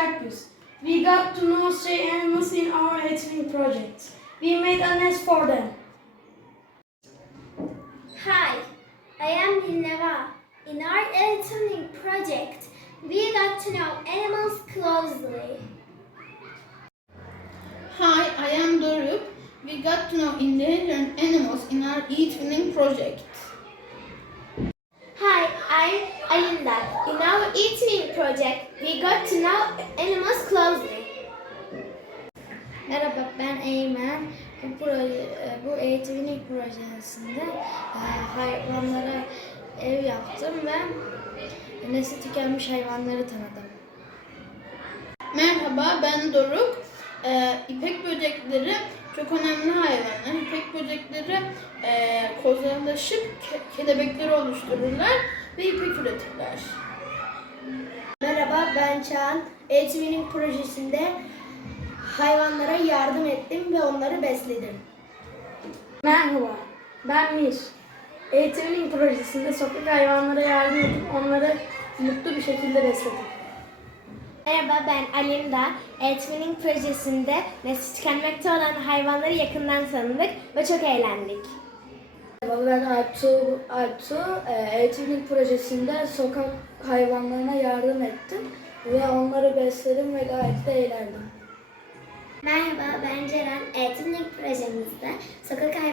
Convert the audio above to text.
Sharpies. We got to know stray animals in our hatchling project. We made a nest for them. Hi, I am Nilneva. In our electronic project, we got to know animals closely. Hi, I am Doruk. We got to know endangered animals in our e-twinning project. Hi, I'm Alinda. In our eating project, we got to know animals closely. Merhaba ben Eymen. Bu, proje, bu eğitimlik projesinde e, hayvanlara ev yaptım ve nesli tükenmiş hayvanları tanıdım. Merhaba, ben Doruk. Ee, ipek böcekleri çok önemli hayvanlar. İpek böcekleri e, kozallaşıp ke- kelebekleri oluştururlar ve ipek üretirler. Merhaba ben Çağan. Eğitimlik projesinde hayvanlara yardım ettim ve onları besledim. Merhaba, ben Mir. Eğitimlik projesinde sokak hayvanlara yardım edip onları mutlu bir şekilde besledim. Merhaba ben Alinda. Eğitmenin projesinde nesli tükenmekte olan hayvanları yakından tanıdık ve çok eğlendik. Merhaba, ben Alptu. Alptu. Ee, Eğitimlik projesinde sokak hayvanlarına yardım ettim ve onları besledim ve gayet de eğlendim. Merhaba ben Ceren. Eğitimlik projemizde sokak